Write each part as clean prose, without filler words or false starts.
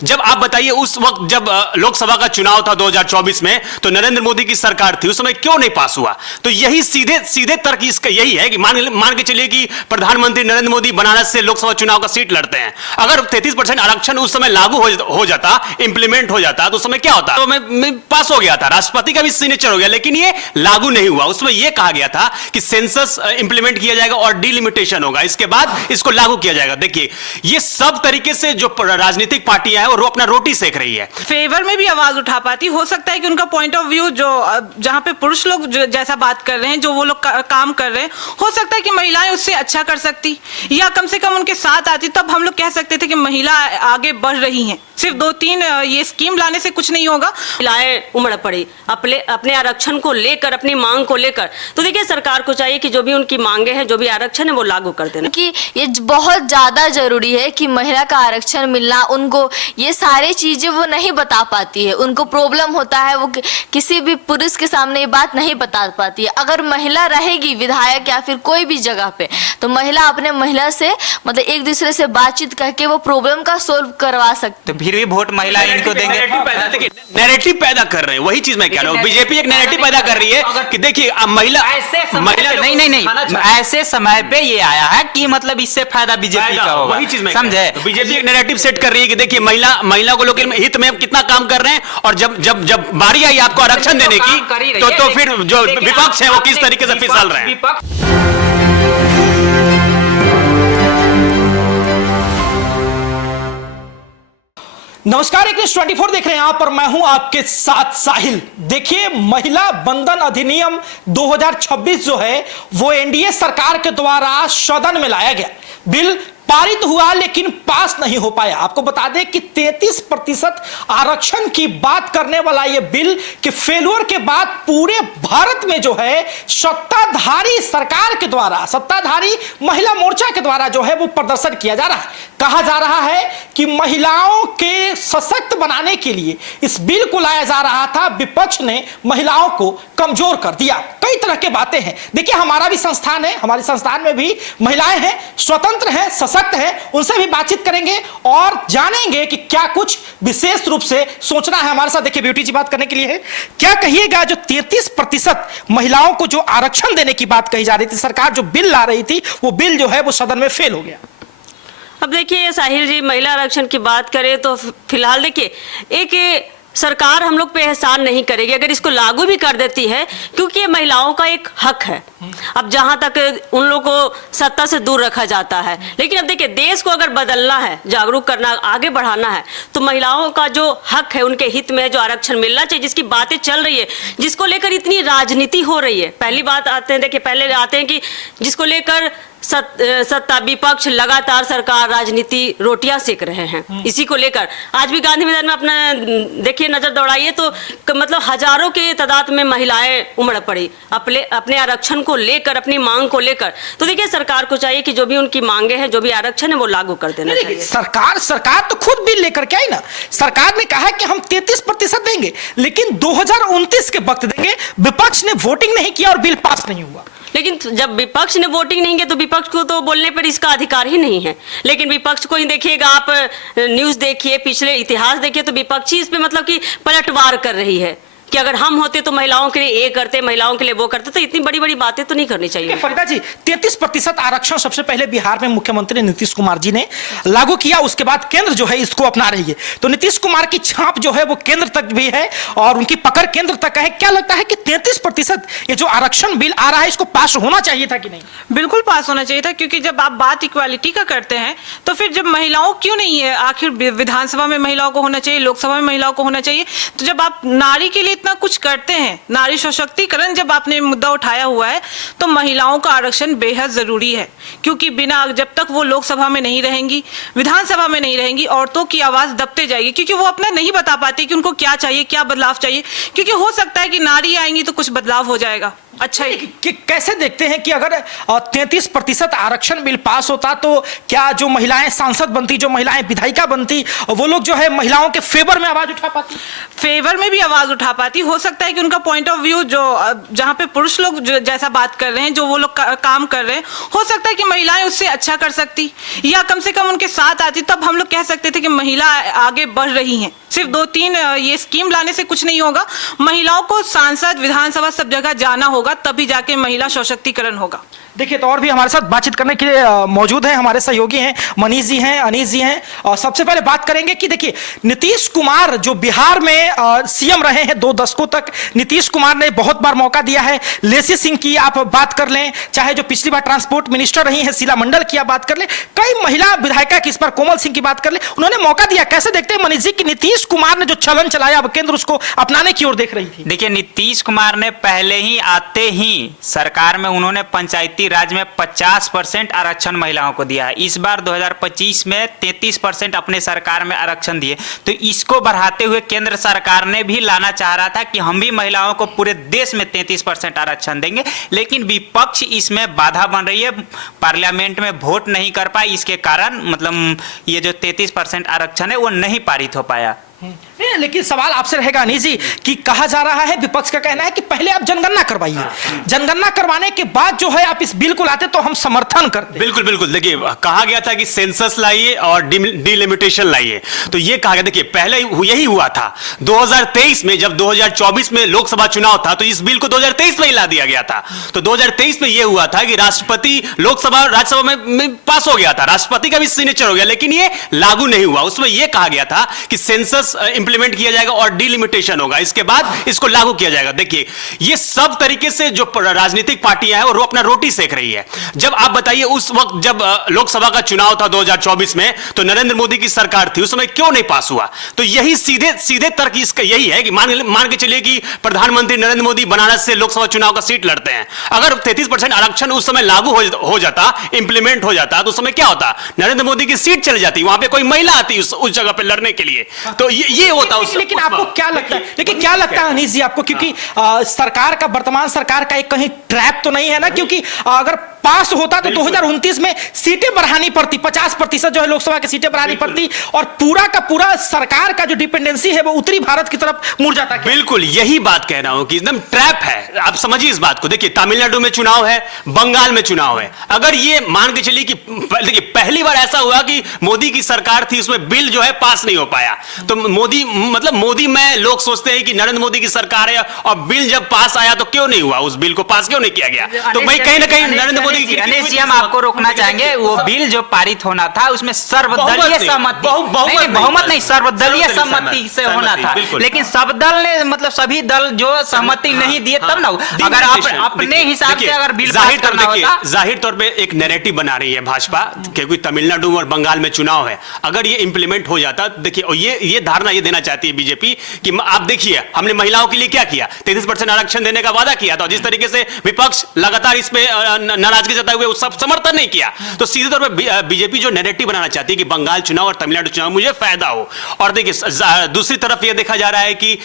जब आप बताइए उस वक्त जब लोकसभा का चुनाव था 2024 में, तो नरेंद्र मोदी की सरकार थी, उस समय क्यों नहीं पास हुआ? तो यही सीधे सीधे तर्क इसका यही है कि मान के चलिए कि प्रधानमंत्री नरेंद्र मोदी बनारस से लोकसभा चुनाव का सीट लड़ते हैं, अगर 33% आरक्षण उस समय लागू हो जाता, इंप्लीमेंट हो जाता, तो उस समय क्या होता? तो मैं पास हो गया था, राष्ट्रपति का भी सिग्नेचर हो गया, लेकिन ये लागू नहीं हुआ। उसमें यह कहा गया था कि सेंसस इंप्लीमेंट किया जाएगा और डिलिमिटेशन होगा, इसके बाद इसको लागू किया जाएगा। देखिए, ये सब तरीके से जो राजनीतिक पार्टियां हैं वो अपना रोटी सेक रही है, फेवर में भी आवाज उठा पाती। हो सकता है कि उनका पॉइंट ऑफ व्यू जो जहां पे पुरुष लोग जैसा बात कर रहे हैं, जो वो लोग काम कर रहे हैं, हो सकता है कि महिलाएं उससे अच्छा कर सकती या कम से कम उनके साथ आती, तब हम लोग कह सकते थे कि महिला आगे बढ़ रही हैं। सिर्फ 2-3 ये स्कीम लाने से कुछ नहीं होगा। महिलाएं उमड़ पड़ी अपने आरक्षण को लेकर, अपनी मांग को लेकर। तो देखिए, सरकार को चाहिए कि जो भी उनकी मांगे हैं, जो भी आरक्षण है, वो लागू कर देना। कि ये बहुत ज्यादा जरूरी है कि महिला का आरक्षण मिलना। उनको ये सारी चीजें वो नहीं बता पाती है, उनको प्रॉब्लम होता है, वो किसी भी पुरुष के सामने ये बात नहीं बता पाती है। अगर महिला रहेगी विधायक या फिर कोई भी जगह पे, तो महिला अपने महिला से मतलब एक दूसरे से बातचीत करके वो प्रॉब्लम का सोल्व करवा सकते। तो फिर भी वोट महिला इनको देंगे। नैरेटिव पैदा कर रहे हैं, वही चीज मैं कह रहा हूँ। बीजेपी एक नैरेटिव पैदा कर रही है कि देखिए महिला नहीं ऐसे समय पे ये आया है कि मतलब इससे फायदा बीजेपी का होगा, वही चीज समझे? बीजेपी एक नैरेटिव सेट कर रही है कि देखिए महिला को लोग हित में कितना काम कर रहे हैं, और जब बारी आई आपको आरक्षण देने की, तो फिर जो विपक्ष है वो किस तरीके से फिसल रहे हैं। नमस्कार, एक 24 देख रहे हैं आप, और मैं हूं आपके साथ साहिल। देखिए, महिला बंधन अधिनियम 2026 जो है वो एनडीए सरकार के द्वारा सदन में लाया गया। बिल पारित हुआ लेकिन पास नहीं हो पाया। आपको बता दें कि 33% आरक्षण की बात करने वाला यह बिल के फेल्योर के बाद पूरे भारत में जो है सत्ताधारी सरकार के द्वारा, सत्ताधारी महिला मोर्चा के द्वारा जो है वो प्रदर्शन किया जा रहा है। कहा जा रहा है कि महिलाओं के सशक्त बनाने के लिए इस बिल को लाया जा रहा था, विपक्ष ने महिलाओं को कमजोर कर दिया। कई तरह के बातें हैं। देखिए, हमारा भी संस्थान है, हमारे संस्थान में भी महिलाएं हैं, स्वतंत्र हैं, सशक्त है, उनसे भी बातचीत करेंगे और जानेंगे कि क्या कुछ विशेष रूप से सोचना है। हमारे साथ देखिए ब्यूटी जी बात करने के लिए है। क्या कहिएगा, जो 33% महिलाओं को जो आरक्षण देने की बात कही जा रही थी, सरकार जो बिल ला रही थी, वो बिल जो है वो सदन में फेल हो गया। अब देखिए साहिल जी, महिला आरक्षण की बात करें तो फिलहाल देखिए, एक सरकार हम लोग पे एहसान नहीं करेगी अगर इसको लागू भी कर देती है, क्योंकि ये महिलाओं का एक हक है। अब जहां तक उन लोगों को सत्ता से दूर रखा जाता है, लेकिन अब देखिए, देश को अगर बदलना है, जागरूक करना, आगे बढ़ाना है, तो महिलाओं का जो हक है, उनके हित में जो आरक्षण मिलना चाहिए, जिसकी बातें चल रही है, जिसको लेकर इतनी राजनीति हो रही है। पहली बात आते हैं, देखिए पहले आते हैं कि जिसको लेकर सत्ता विपक्ष लगातार सरकार राजनीति रोटियां सेक रहे हैं, इसी को लेकर आज भी गांधी मैदान में अपना देखिए नजर दौड़ाइए तो मतलब हजारों के तादाद में महिलाएं उमड़ पड़ी अपने आरक्षण को लेकर, अपनी मांग को लेकर। तो देखिए, सरकार को चाहिए कि जो भी उनकी मांगे हैं, जो भी आरक्षण है, वो लागू कर देना चाहिए। सरकार तो खुद बिल लेकर के आई ना। सरकार ने कहा कि हम 33% देंगे, लेकिन 2029 के वक्त देंगे। विपक्ष ने वोटिंग नहीं किया और बिल पास नहीं हुआ। लेकिन जब विपक्ष ने वोटिंग नहीं की तो विपक्ष को तो बोलने पर इसका अधिकार ही नहीं है। लेकिन विपक्ष को ही देखिएगा आप, न्यूज देखिए, पिछले इतिहास देखिए, तो विपक्षी इस पे मतलब कि पलटवार कर रही है कि अगर हम होते तो महिलाओं के लिए ये करते, महिलाओं के लिए वो करते। तो इतनी बड़ी बड़ी बातें तो नहीं करनी चाहिए। फरीदा जी, 33% आरक्षण सबसे पहले बिहार में मुख्यमंत्री नीतीश कुमार जी ने लागू किया, उसके बाद केंद्र जो है इसको अपना रही है। तो नीतीश कुमार की छाप जो है वो केंद्र तक भी है और उनकी पकड़ केंद्र तक है। क्या लगता है कि 33% ये जो आरक्षण बिल आ रहा है, इसको पास होना चाहिए था कि नहीं? बिल्कुल पास होना चाहिए था, क्योंकि जब आप बात इक्वालिटी का करते हैं तो फिर जब महिलाओं क्यों नहीं है, आखिर विधानसभा में महिलाओं को होना चाहिए, लोकसभा में महिलाओं को होना चाहिए। तो जब आप नारी के लिए इतना कुछ करते हैं, नारी सशक्तिकरण जब आपने मुद्दा उठाया हुआ है, तो महिलाओं का आरक्षण बेहद जरूरी है। क्योंकि बिना, जब तक वो लोकसभा में नहीं रहेंगी, विधानसभा में नहीं रहेंगी, औरतों की आवाज दबते जाएगी, क्योंकि वो अपना नहीं बता पाती कि उनको क्या चाहिए, क्या बदलाव चाहिए। क्योंकि हो सकता है कि नारी आएंगी तो कुछ बदलाव हो जाएगा, अच्छा ही। कैसे देखते हैं कि अगर 33% आरक्षण बिल पास होता तो क्या जो महिलाएं सांसद बनती, जो महिलाएं विधायिका बनती, वो लोग जो है महिलाओं के फेवर में आवाज उठा पाती? फेवर में भी आवाज उठा पाती। हो सकता है कि उनका पॉइंट ऑफ व्यू जो जहाँ पे पुरुष लोग जैसा बात कर रहे हैं, जो वो लोग काम कर रहे हैं, हो सकता है कि महिलाएं उससे अच्छा कर सकती, या कम से कम उनके साथ आती, तब हम लोग कह सकते थे कि महिला आगे बढ़ रही हैं। सिर्फ 2-3 ये स्कीम लाने से कुछ नहीं होगा। महिलाओं को सांसद, विधानसभा सब जगह जाना होगा, तभी जाके महिला सशक्तिकरण होगा। देखिए, तो और भी हमारे साथ बातचीत करने के लिए मौजूद हैं, हमारे सहयोगी हैं, मनीष जी हैं, अनीस जी हैं। और सबसे पहले बात करेंगे कि देखिए, नीतीश कुमार जो बिहार में सीएम रहे हैं 2 दशकों तक, नीतीश कुमार ने बहुत बार मौका दिया है। लेसी सिंह की आप बात कर लें, चाहे जो पिछली बार ट्रांसपोर्ट मिनिस्टर रही हैं शीला मंडल की आप बात कर लें, कई महिला विधायिका की, इस पर कोमल सिंह की बात कर लें, उन्होंने मौका दिया। कैसे देखते हैं मनीष जी कि नीतीश कुमार ने जो चलन चलाया, अब केंद्र उसको अपनाने की ओर देख रही थी? देखिए, नीतीश कुमार ने पहले ही आते ही सरकार में उन्होंने पंचायती राज में 50% आरक्षण महिलाओं को दिया है। इस बार 2025 में 33% अपने सरकार में आरक्षण दिए, तो इसको बढ़ाते हुए केंद्र सरकार ने भी लाना चाह रहा था कि हम भी महिलाओं को पूरे देश में 33% आरक्षण देंगे, लेकिन विपक्ष इसमें बाधा बन रही है, पार्लियामेंट में वोट नहीं कर पाई। इसके कारण मतलब ये जो 33% आरक्षण है वो नहीं पारित हो पाया। लेकिन सवाल आपसे रहेगा अनीस जी कि कहा जा रहा है, विपक्ष का कहना है कि पहले आप जनगणना करवाइए, जनगणना करवाने के बाद जो है आप इस बिल को लाते तो हम समर्थन करते। बिल्कुल बिल्कुल। देखिए, कहा गया था कि सेंसस लाइए और डिलिमिटेशन लाइए, तो ये कहा गया। देखिए, पहले यही हुआ था 2023 में, जब 2024 में लोकसभा चुनाव था तो इस बिल को 2023 में ही ला दिया गया था। तो 2023 में यह हुआ था कि राष्ट्रपति, लोकसभा राज्यसभा में पास हो गया था, राष्ट्रपति का भी सिग्नेचर हो गया, लेकिन ये लागू नहीं हुआ। उसमें यह कहा गया था कि सेंसस इंप्लीमेंट किया जाएगा और डिलिमिटेशन होगा, इसके बाद इसको लागू किया जाएगा। देखिए, ये सब तरीके से जो राजनीतिक पार्टियां हैं वो अपना रोटी सेक रही है। जब आप बताइए, उस वक्त जब लोकसभा का चुनाव था 2024 में, तो नरेंद्र मोदी की सरकार थी, उस समय क्यों नहीं पास हुआ? तो यही सीधे तर्क इसका यही है कि मान के चलिए कि प्रधानमंत्री नरेंद्र मोदी बनारस से लोकसभा चुनाव का सीट लड़ते हैं। अगर 33% आरक्षण उस समय लागू हो जाता, इंप्लीमेंट हो जाता, तो उस समय क्या होता? नरेंद्र मोदी की सीट चली जाती, वहां पे कोई महिला आती उस जगह पे लड़ने के लिए। तो ये होता है। लेकिन आपको क्या लगता है, लेकिन क्या लगता है अनीस जी आपको, क्योंकि सरकार का, वर्तमान सरकार का एक कहीं ट्रैप तो नहीं है ना? क्योंकि अगर पास होता तो 2029 में सीटें बढ़ानी पड़ती, 50% जो है लोकसभा की सीटें बढ़ानी पड़ती, और पूरा का पूरा सरकार का जो डिपेंडेंसी है वो उत्तरी भारत की तरफ मुड़ जाता है। बिल्कुल यही बात कह रहा हूं कि एकदम ट्रैप है। आप समझिए इस बात को। देखिए, तमिलनाडु में चुनाव है, बंगाल में चुनाव है। अगर ये मान के चलिए कि देखिए, पहली बार ऐसा हुआ कि मोदी की सरकार थी, उसमें बिल जो है पास नहीं हो पाया, तो मोदी में लोग सोचते हैं कि नरेंद्र मोदी की सरकार है, और बिल जब पास आया तो क्यों नहीं हुआ, उस बिल को पास क्यों नहीं किया गया? तो भाई कहीं ना कहीं नरेंद्र मोदी की, अनीस जी, हम आपको रोकना चाहेंगे। वो बिल जो पारित होना था उसमें सर्वदलीय सहमति, बहुमत नहीं, सर्वदलीय सहमति से होना था, लेकिन सब दल ने, मतलब सभी दल जो सहमति नहीं दिए, तब ना। अगर आप अपने हिसाब से अगर बिल पास करना होता, जाहिर तौर पे एक नैरेटिव बना रही है भाजपा, क्योंकि तमिलनाडु और बंगाल में चुनाव है। अगर ये इंप्लीमेंट हो जाता, देखिए, और ये धारणा ये देना चाहती है बीजेपी कि आप देखिए, हमने महिलाओं के लिए क्या किया, 33% आरक्षण देने का वादा किया था, जिस तरीके से विपक्ष लगातार इस पे नाराजगी जताए हुए सब समर्थन नहीं किया। तो सीधे तौर पे बीजेपी जो नैरेटिव बनाना चाहती है कि बंगाल चुनाव और तमिलनाडु चुनाव मुझे फायदा हो। और देखिए, दूसरी तरफ ये देखा जा रहा है कि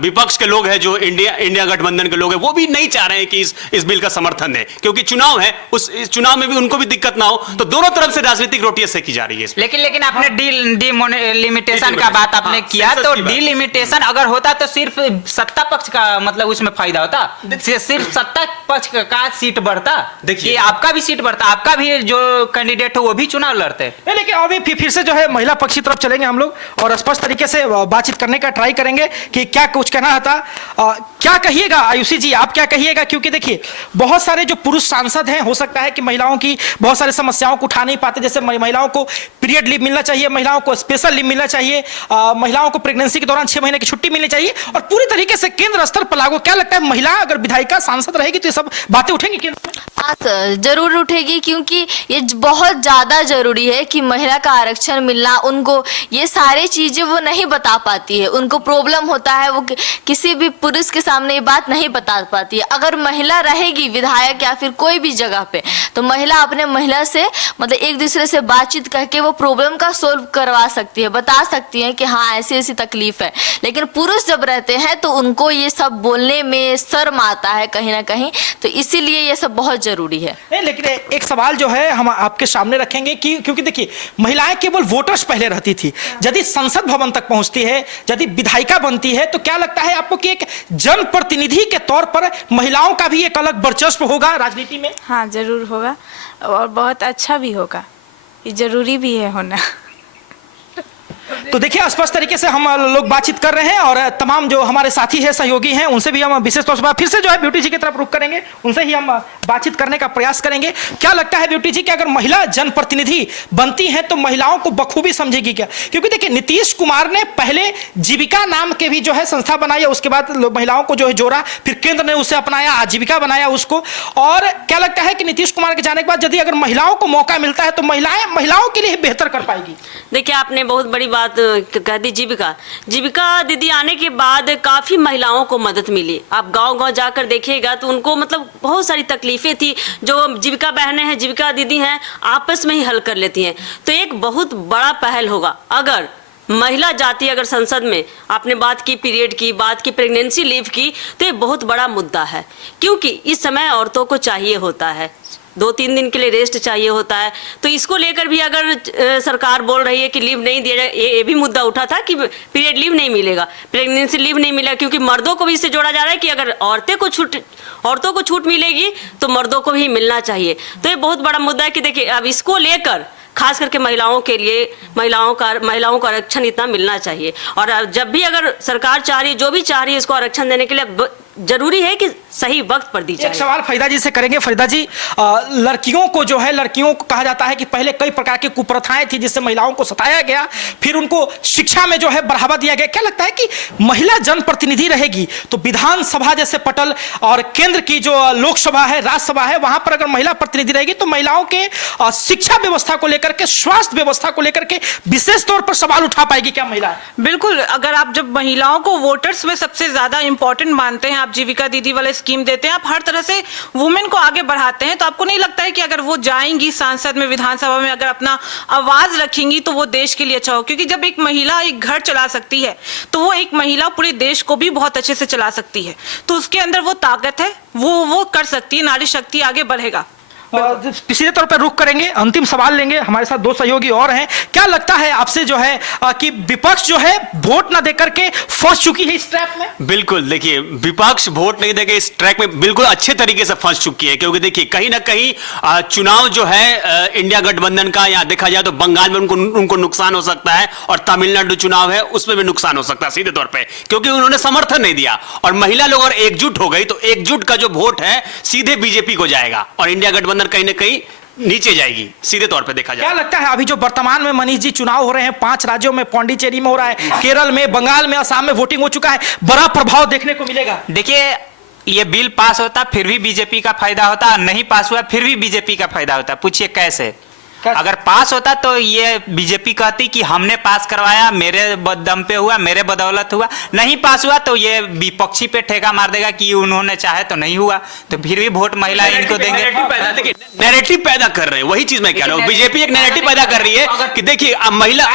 विपक्ष के लोग हैं, जो इंडिया गठबंधन के लोग हैं, वो भी नहीं चाह रहे हैं कि इस बिल का समर्थन दें, क्योंकि चुनाव है, उस चुनाव में भी उनको भी दिक्कत ना हो। तो दोनों तरफ से राजनीतिक रोटियां सेकी जा रही है। लेकिन आपने डिलिमिटेशन का बात आपने किया, तो डिलिमिटेशन अगर होता तो सिर्फ सत्ता पक्ष का मतलब उसमें फायदा होता, सिर्फ सत्ता पक्ष का सीट बढ़ता। देखिए, आपका भी सीट बढ़ता, आपका भी जो कैंडिडेट हो वो भी चुनाव लड़ते। लेकिन अभी फिर से जो है महिला पक्ष की तरफ चलेंगे हम लोग, और स्पष्ट तरीके से बातचीत करने का ट्राई करेंगे कि क्या कुछ कहना था। क्या कहिएगा आयुषी जी, आप क्या कहिएगा? क्योंकि देखिए, बहुत सारे जो पुरुष सांसद हैं, हो सकता है कि महिलाओं की बहुत सारी समस्याओं को उठा नहीं पाते, जैसे महिलाओं को पीरियड लीव मिलना चाहिए, महिलाओं को स्पेशल लीव मिलना चाहिए, महिलाओं को प्रेगनेंसी के दौरान 6 महीने की छुट्टी मिलनी चाहिए, और पूरी तरीके से केंद्र स्तर पर लागू। क्या लगता है, महिला अगर विधायिका सांसद रहेगी तो ये सब बातें उठेंगी केंद्र? इसमें? हाँ सर, जरूर उठेगी, क्योंकि ये बहुत ज्यादा जरूरी है कि महिला का आरक्षण मिलना। उनको ये सारी चीजें वो नहीं बता पाती है, उनको प्रॉब्लम होता है, वो किसी भी पुरुष के सामने ये बात नहीं बता पाती है। अगर महिला रहेगी विधायक या फिर कोई भी जगह पे, तो महिला अपने महिला से मतलब एक दूसरे से बातचीत करके वो प्रॉब्लम का सोल्व करवा सकती है, बता सकती है कि हाँ ऐसी ऐसी तकलीफ है। लेकिन पुरुष जब रहते हैं तो उनको ये सब बोलने में शर्म आता है कहीं ना कहीं, तो इसीलिए ये सब बहुत जरूरी है। नहीं, लेकिन एक सवाल जो है हम आपके सामने रखेंगे कि क्योंकि देखिए महिलाएं केवल वोटर्स पहले रहती थी, यदि संसद भवन तक पहुंचती है, यदि विधायिका बनती है, तो क्या लगता है आपको कि एक जनप्रतिनिधि के तौर पर महिलाओं का भी एक अलग वर्चस्व होगा राजनीति में? हाँ जरूर होगा, और बहुत अच्छा भी होगा, ये जरूरी भी है होना। तो देखिए स्पष्ट तरीके से हम लोग बातचीत कर रहे हैं और तमाम जो हमारे साथी हैं, सहयोगी हैं, उनसे भी हम विशेष तौर पर फिर से जो है ब्यूटी जी की तरफ रुख करेंगे, उनसे ही हम बातचीत करने का प्रयास करेंगे। क्या लगता है ब्यूटी जी कि अगर महिला जनप्रतिनिधि बनती हैं तो महिलाओं को बखूबी समझेगी क्या? क्योंकि देखिए नीतीश कुमार ने पहले जीविका नाम के भी जो है संस्था बनाई, उसके बाद महिलाओं को जो है जोड़ा, फिर केंद्र ने उसे अपनाया, आजीविका बनाया उसको। और क्या लगता है कि नीतीश कुमार के जाने के बाद यदि अगर महिलाओं को मौका मिलता है तो महिलाओं के लिए बेहतर कर पाएगी? देखिए आपने बहुत बड़ी बात कह दी। जीविका दीदी आने के बाद काफी महिलाओं को मदद मिली। आप गांव-गांव जाकर देखिएगा तो उनको मतलब बहुत सारी तकलीफें थी, जो जीविका बहनें हैं, जीविका दीदी हैं, आपस में ही हल कर लेती हैं। तो एक बहुत बड़ा पहल होगा अगर महिला जाती, अगर संसद में आपने बात की पीरियड की, बात की प्रेगनेंसी लीव की, तो ये बहुत बड़ा मुद्दा है, क्योंकि इस समय औरतों को चाहिए होता है 2-3 दिन के लिए रेस्ट चाहिए होता है। तो इसको लेकर भी अगर सरकार बोल रही है कि लीव नहीं दिया जाए, ये भी मुद्दा उठा था कि पीरियड लीव नहीं मिलेगा, प्रेगनेंसी लीव नहीं मिलेगा, क्योंकि मर्दों को भी इससे जोड़ा जा रहा है कि अगर औरतों को छूट मिलेगी तो मर्दों को भी मिलना चाहिए। तो ये बहुत बड़ा मुद्दा है कि देखिए अब इसको लेकर खास करके महिलाओं के लिए महिलाओं को आरक्षण इतना मिलना चाहिए। और जब भी अगर सरकार चाह रही है, जो भी चाह रही है इसको आरक्षण देने के लिए, जरूरी है कि सही वक्त पर दी जाए। एक सवाल फरीदा जी से करेंगे। फरीदा जी, लड़कियों को जो है, लड़कियों को कहा जाता है कि पहले कई प्रकार की कुप्रथाएं थी जिससे महिलाओं को सताया गया, फिर उनको शिक्षा में जो है बढ़ावा दिया गया। क्या लगता है कि महिला जनप्रतिनिधि रहेगी तो विधानसभा जैसे पटल और केंद्र की जो लोकसभा है, राज्यसभा है, वहां पर अगर महिला प्रतिनिधि रहेगी तो महिलाओं के शिक्षा व्यवस्था को लेकर के, स्वास्थ्य व्यवस्था को लेकर के विशेष तौर पर सवाल उठा पाएगी क्या महिला? बिल्कुल, अगर आप जब महिलाओं को वोटर्स में सबसे ज्यादा इंपॉर्टेंट मानते हैं, आप जीविका दीदी वाले स्कीम देते हैं, आप हर तरह से वुमेन को आगे बढ़ाते हैं, तो आपको नहीं लगता है कि अगर वो जाएंगी सांसद में, विधानसभा में, अगर अपना आवाज रखेंगी तो वो देश के लिए अच्छा हो? क्योंकि जब एक महिला एक घर चला सकती है तो वो एक महिला पूरे देश को भी बहुत अच्छे से चला सकती है। तो उसके अंदर वो ताकत है, वो कर सकती है, नारी शक्ति आगे बढ़ेगा। सीधे तौर पर रुख करेंगे, अंतिम सवाल लेंगे। हमारे साथ 2 सहयोगी और हैं। क्या लगता है आपसे जो है कि विपक्ष जो है वोट ना देकर के फंस चुकी है इस ट्रैप में? बिल्कुल, देखिए विपक्ष वोट नहीं देके इस ट्रैक में बिल्कुल अच्छे तरीके से फंस चुकी है, क्योंकि देखिए कहीं ना कहीं चुनाव जो है इंडिया गठबंधन का, या देखा जाए तो बंगाल में उनको नुकसान हो सकता है, और तमिलनाडु चुनाव है उसमें भी नुकसान हो सकता है सीधे तौर पर, क्योंकि उन्होंने समर्थन नहीं दिया। और महिला लोग और एकजुट हो गई तो एकजुट का जो वोट है सीधे बीजेपी को जाएगा और इंडिया गठबंधन कहीं ना कहीं नीचे जाएगी सीधे तौर पे देखा जाए। क्या लगता है अभी जो वर्तमान में मनीष जी चुनाव हो रहे हैं 5 राज्यों में, पौंडीचेरी में हो रहा है, केरल में, बंगाल में, असम में वोटिंग हो चुका है, बड़ा प्रभाव देखने को मिलेगा? देखिए ये बिल पास होता फिर भी बीजेपी का फायदा होता, और नहीं पास हुआ फिर भी बीजेपी का फायदा होता। पूछिए कैसे? अगर पास होता तो ये बीजेपी कहती कि हमने पास करवाया, मेरे दम पे हुआ, मेरे बदौलत हुआ। नहीं पास हुआ तो ये विपक्षी पे ठेका मार देगा कि उन्होंने चाहे तो नहीं हुआ, तो फिर भी वोट महिला इनको देंगे। नैरेटिव पैदा कर रहे हैं, वही चीज मैं कह रहा हूँ। बीजेपी एक नैरेटिव पैदा कर रही है कि देखिए अब महिला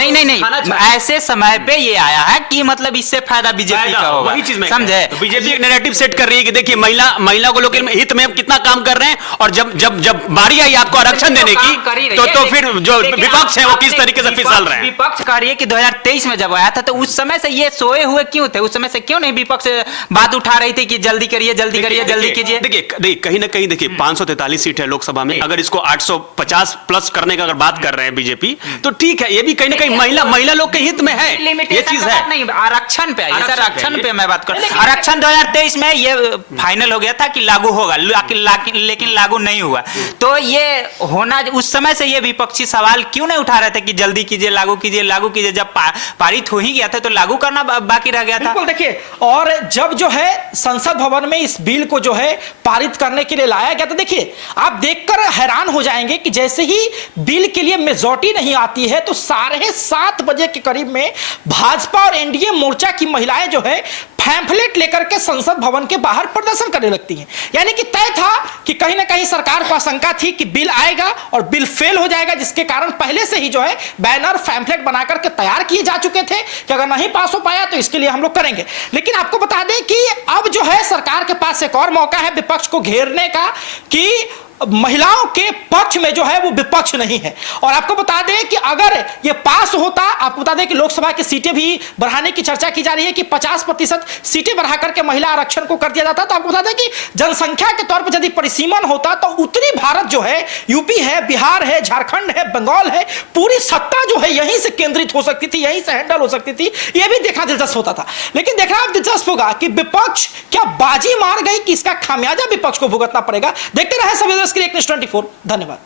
नहीं, ऐसे समय पे ये आया है कि मतलब इससे फायदा बीजेपी का होगा, वही चीज मैं समझे? बीजेपी एक नैरेटिव सेट कर रही है कि देखिए महिला को लोग हित में कितना काम कर रहे हैं, और जब बारी आई आपको आरक्षण की तो फिर जो विपक्ष है वो किस तरीके से फिसल रहे हैं। विपक्ष कह रही है कि 2023 में जब आया था तो उस समय से ये सोए हुए क्यों थे? उस समय से क्यों नहीं विपक्ष बात उठा रही थी कि जल्दी करिए, जल्दी करिए, जल्दी कीजिए? देखिए कहीं ना कहीं देखिए 543 सीट है लोकसभा में, अगर इसको 850 प्लस करने का अगर बात कर रहे हैं बीजेपी, तो ठीक है, ये भी कहीं ना कहीं महिला लोग के हित में है, ये चीज है। नहीं, आरक्षण पे आइए सर, आरक्षण आरक्षण पे मैं बात करूं। आरक्षण 2023 में ये फाइनल हो गया था कि लागू होगा, लेकिन लागू नहीं हुआ। तो ये होना, उस समय से ये विपक्षी सवाल क्यों नहीं उठा रहे थे कि जल्दी कीजिए, लागू कीजिए। जब पारित हो ही गया था तो लागू करना बाकी रह गया था। बिल्कुल, देखिए, और जब जो है संसद भवन में इस बिल को जो है पारित करने के लिए लाया गया, तो देखिए आप देखकर हैरान हो जाएंगे कि जैसे ही बिल के लिए मेजॉरिटी नहीं आती है तो 7:30 बजे के करीब में भाजपा और एनडीए मोर्चा की महिलाएं जो है पैम्फलेट लेकर के संसद भवन के बाहर प्रदर्शन करने लगती हैं। यानी कि तय था कि कहीं ना कहीं सरकार को आशंका थी कि बिल आएगा और बिल फेल हो जाएगा, जिसके कारण पहले से ही जो है बैनर पैम्फलेट बना करके तैयार किए जा चुके थे कि अगर नहीं पास हो पाया तो इसके लिए हम लोग करेंगे। लेकिन आपको बता दें कि अब जो है सरकार के पास एक और मौका है विपक्ष को घेरने का कि महिलाओं के पक्ष में जो है वो विपक्ष नहीं है। और आपको बता दें कि अगर ये पास होता, आपको बता दें कि लोकसभा की सीटें भी बढ़ाने की चर्चा की जा रही है कि 50% सीटें बढ़ा करके महिला आरक्षण को कर दिया जाता। तो आपको बता दें कि जनसंख्या के तौर पर यदि परिसीमन होता तो उत्तरी भारत जो है, यूपी है, बिहार है, झारखंड है, बंगाल है, पूरी सत्ता जो है यहीं से केंद्रित हो सकती थी, यहीं से हैंडल हो सकती थी। यह भी देखना दिलचस्प होता था। लेकिन देखना अब दिलचस्प होगा कि विपक्ष क्या बाजी मार गई कि इसका खामियाजा विपक्ष को भुगतना पड़ेगा। देखते रहे सभी के लिए News 24। धन्यवाद।